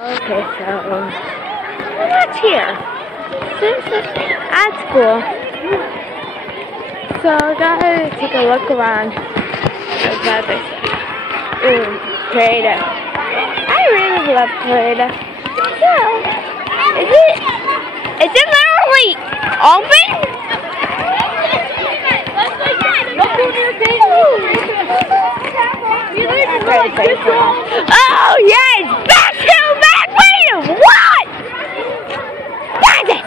Okay, so what's here? That's cool. So I gotta take a look around. Ooh, Creative. I really love Creative. So, is it literally open? Oh yes! Back to back! Wait! What? That's it!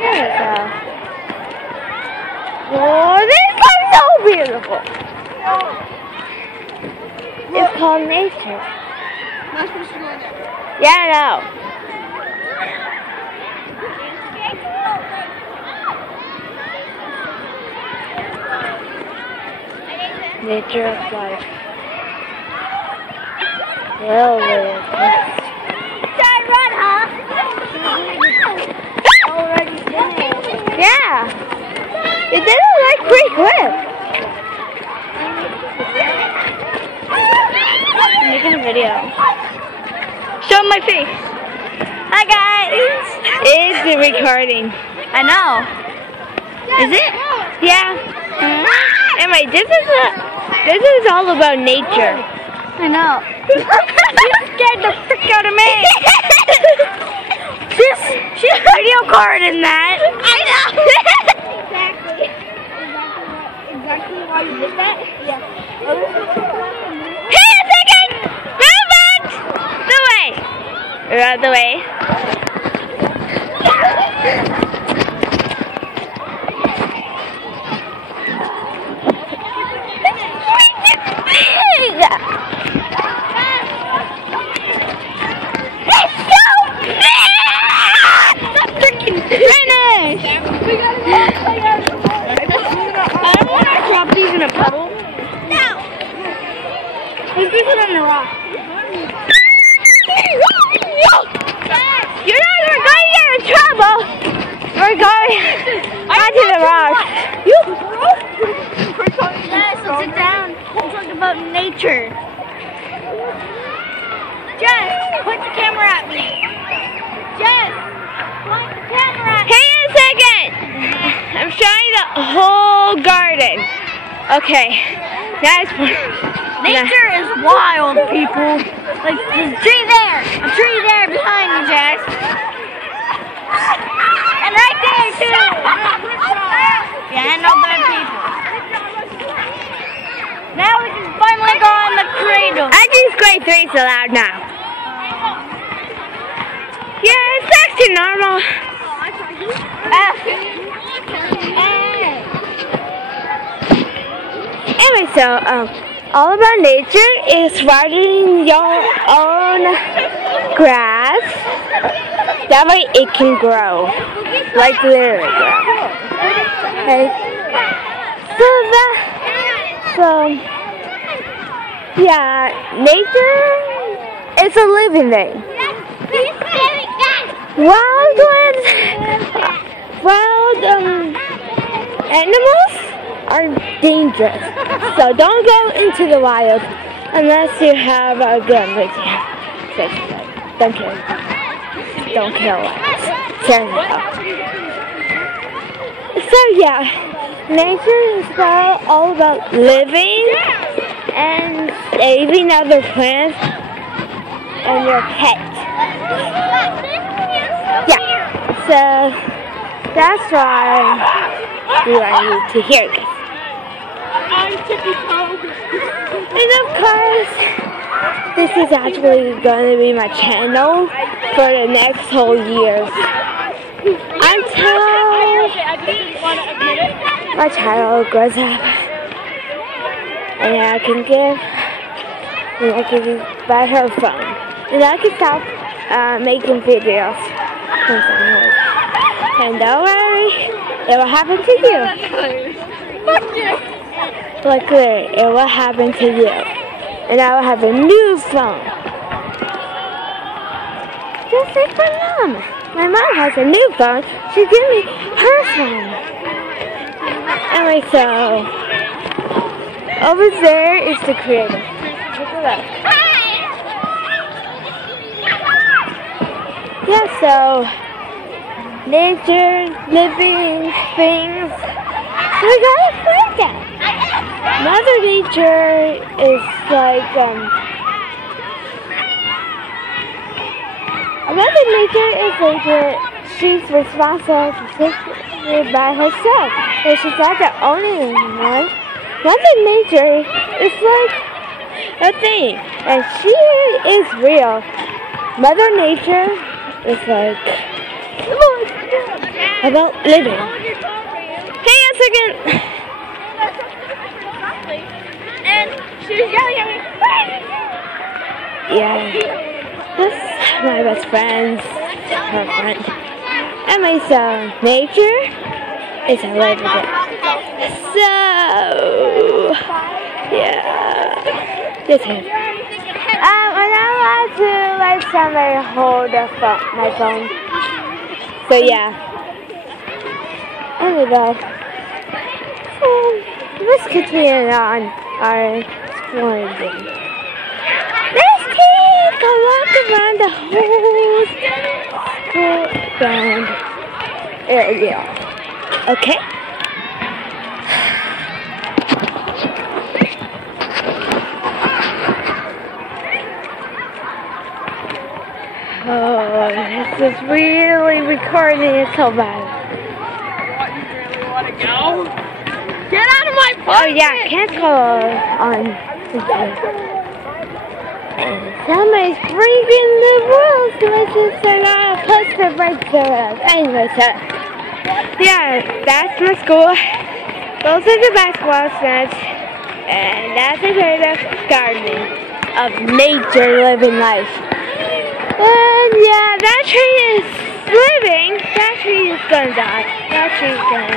There we go. Oh, this one's so beautiful. It's called nature. Yeah, I know. Nature of life. Well, run, huh? yeah. It did it like pretty quick. I'm making a video. Show my face. Hi guys. It's recording. I know. Is it? Yeah. Anyway, this is all about nature. I know. You scared the frick out of me. She's video carding that. I know. Exactly why you did that? Yeah. Hey, a second! Move it! The way. Or out the way. In a puddle? No! Let's do it on the rock. You guys are going to get in trouble. We're going onto the rock. Yes, let's sit down and talk about nature. Jess, point the camera at me. Jess, point the camera at me. Hey, a second. I'm showing the whole garden. Okay, that's nature is wild, people. Like, there's a tree there, behind you, Jess. And right there, too. Yeah, no bad people. Now we can finally go on the cradle. I think grade 3 is allowed now. Yeah, it's back to normal. Anyway, so all about nature is watering your own grass. That way it can grow, like literally grow. Okay. So yeah, nature is a living thing. Wild animals are dangerous, so don't go into the wild unless you have a gun with you. Don't kill. Don't kill lions. So yeah, nature is all about living and saving other plants and your pets. Yeah, so that's why we want you to hear this. And of course, this is actually going to be my channel for the next whole year. Until my child grows up. And I can buy her a phone. And I can stop making videos. And don't worry, it will happen to you. Luckily, it will happen to you. And I will have a new phone. Just like my mom. My mom has a new phone. She gave me her phone. Anyway, so over there is the Creative. Look at that. Yeah, so nature, living things. So we gotta find that. Mother Nature is like Mother Nature is like she's responsible for fixing by herself, but she's not the only one. Mother Nature is like a thing, and she is real. Mother Nature is like about living. Hang on a second. And she was yelling at me. Yeah, that's my best friend's her friend. And my son, Nature, is a living thing. So, yeah, this is. And I want to let somebody hold my phone. So yeah. Anyway, let's continue on our exploring game. Let's take a walk around the whole school ground area. Okay? Oh, this is really recording it so bad. You really want to go? Get out of my pocket! Oh yeah, I can't go on somebody's breaking the rules because they're not supposed to break the rules. Anyway, so yeah, that's my school. Those are the basketball nets, and that's a bit of gardening of nature living life. And yeah, that tree is living. That tree is gonna die. That tree is gonna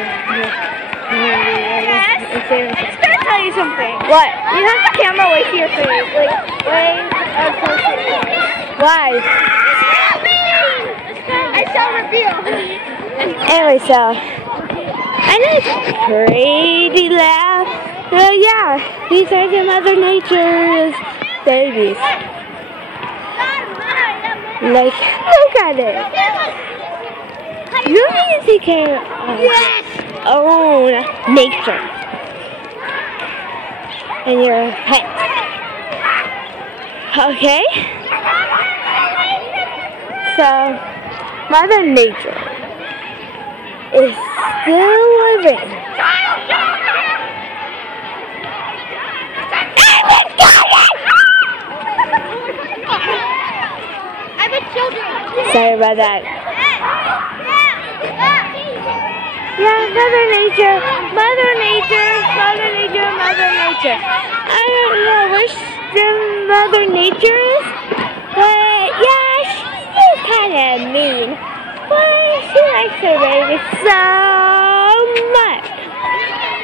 Yes. I'm gonna tell you something. What? You have the camera way to your face, like way up close to your face. Why? I shall reveal. Anyway, so I know it's pretty loud. But yeah, these are the Mother Nature's babies. Like, look at it. You need to take care of your own nature and your pet. Okay? So, Mother Nature is still living. Sorry about that. Yeah, Mother Nature, Mother Nature, Mother Nature, Mother Nature. I don't know which the Mother Nature is, but yeah, she's kind of mean. But she likes her baby so much.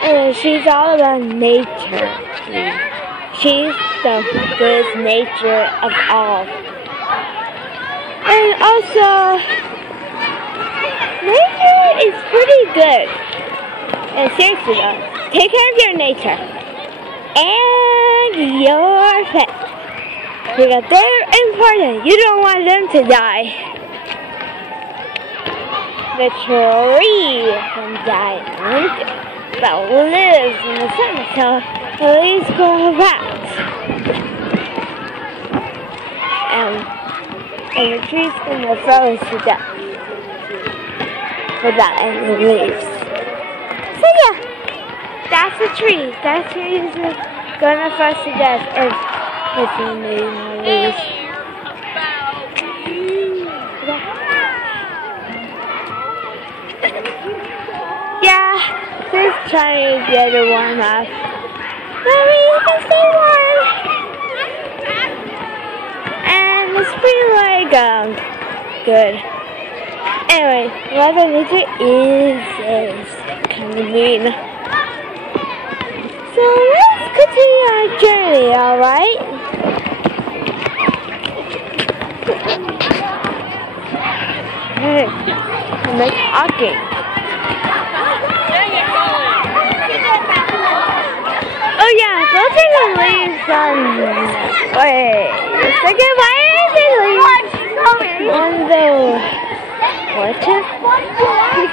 And she's all about nature. She's the good nature of all. And also, nature is pretty good. And seriously though, take care of your nature. And your pet. Because they're important. You don't want them to die. The tree can die in winter, but lives in the summer, so at least grow back. And the tree's gonna froze to death without any leaves. So yeah, that's a tree. That tree is gonna froze to death if it's any more leaves. Yeah, just trying to get it warm up. Mommy, you can stay warm. And it's pretty like good. Anyway, Mother Nature is kind of mean. So let's continue our journey, alright? Hey, I'm like talking. Oh yeah, those are the leaves on. Wait a second, why are they leaves on the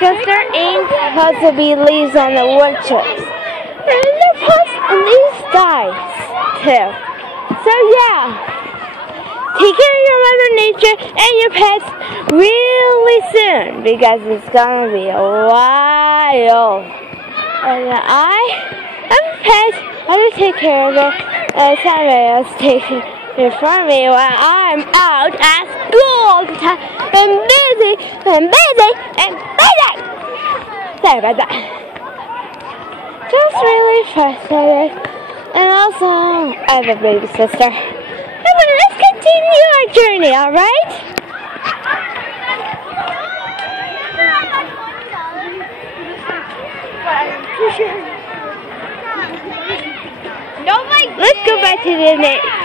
because there ain't supposed to be leaves on the wood chips. And they're supposed to leaves die too. So yeah, take care of your Mother Nature and your pets really soon because it's gonna be wild. And I am a pet. I'm gonna take care of it. And somebody else taking it from me when I'm out at school all the time and busy and busy and busy. Sorry about that. Just really frustrated. And also, I have a baby sister. Anyway, let's continue our journey, alright? Let's go back to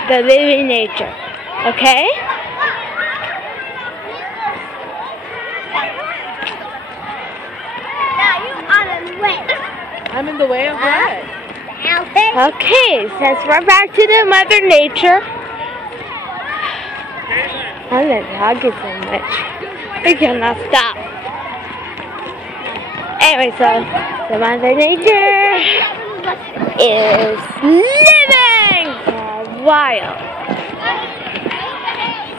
the living nature, okay? I'm in the way of what? Okay, since we're back to the Mother Nature, I'm not talking so much. I cannot stop. Anyway, so the Mother Nature is living wild.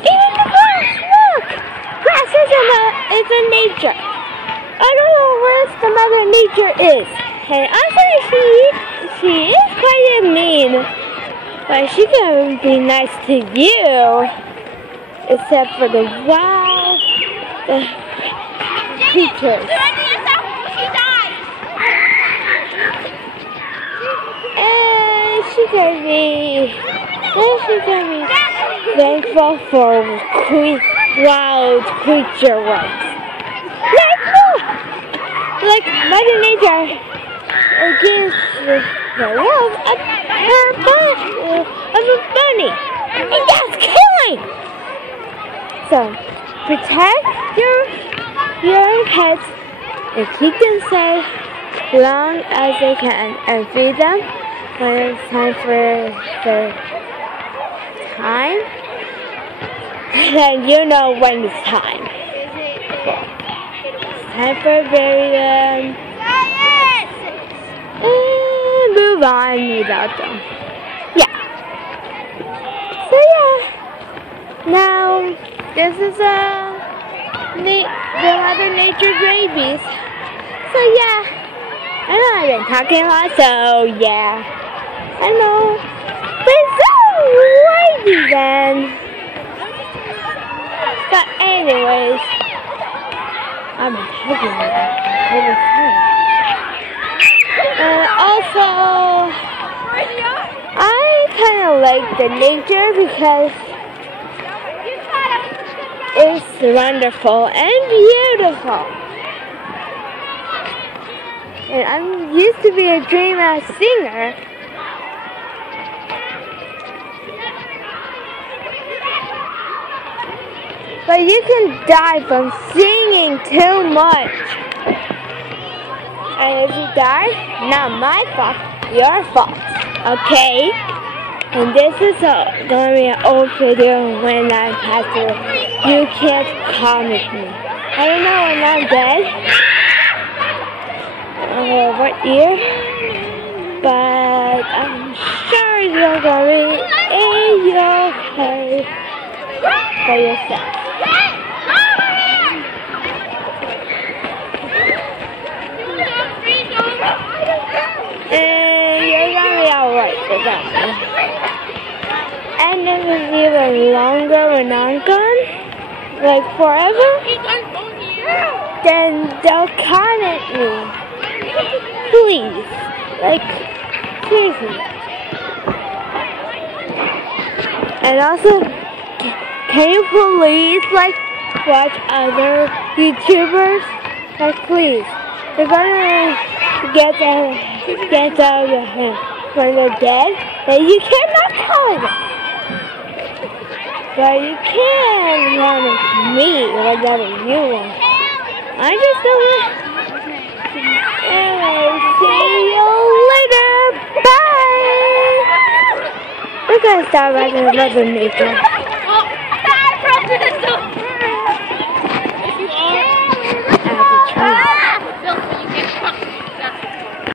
Even the grass, look! Grass is in nature. I don't know where the Mother Nature is. And honestly, she is kind of mean. But she can be nice to you. Except for the wild creatures. And she can be thankful for wild creature ones. Like Mother Nature gives the world a bunny. And that's killing! So, protect your own pets and keep them safe long as they can and feed them when it's time for the time. And you know when it's time. It's time for bury them. And move on without them. Yeah. So yeah. Now this is the Mother Nature's babies. So yeah, I know I've been talking a lot, so yeah, I know. But so lazy then. But anyways, I've been talking about that all the time. And also, I kind of like the nature because it's wonderful and beautiful. And I used to be a dream as a singer. But you can die from singing too much. And if you die, not my fault, your fault. Okay? And this is going to be an old video when I'm passed away. You can't comment me. I don't know when I'm dead. What year? But I'm sure you're going to be okay for yourself. And you're going to be alright with that. And if it's even longer when I'm gone, like forever, then don't comment me. Please. Like, seriously. And also, can you please, like, watch other YouTubers? Like, please. They're gonna get out when they're dead, and you cannot comment them. But you can comment me whatever you want. I just don't want. See you later. Bye. We're gonna start by the Mother Nature.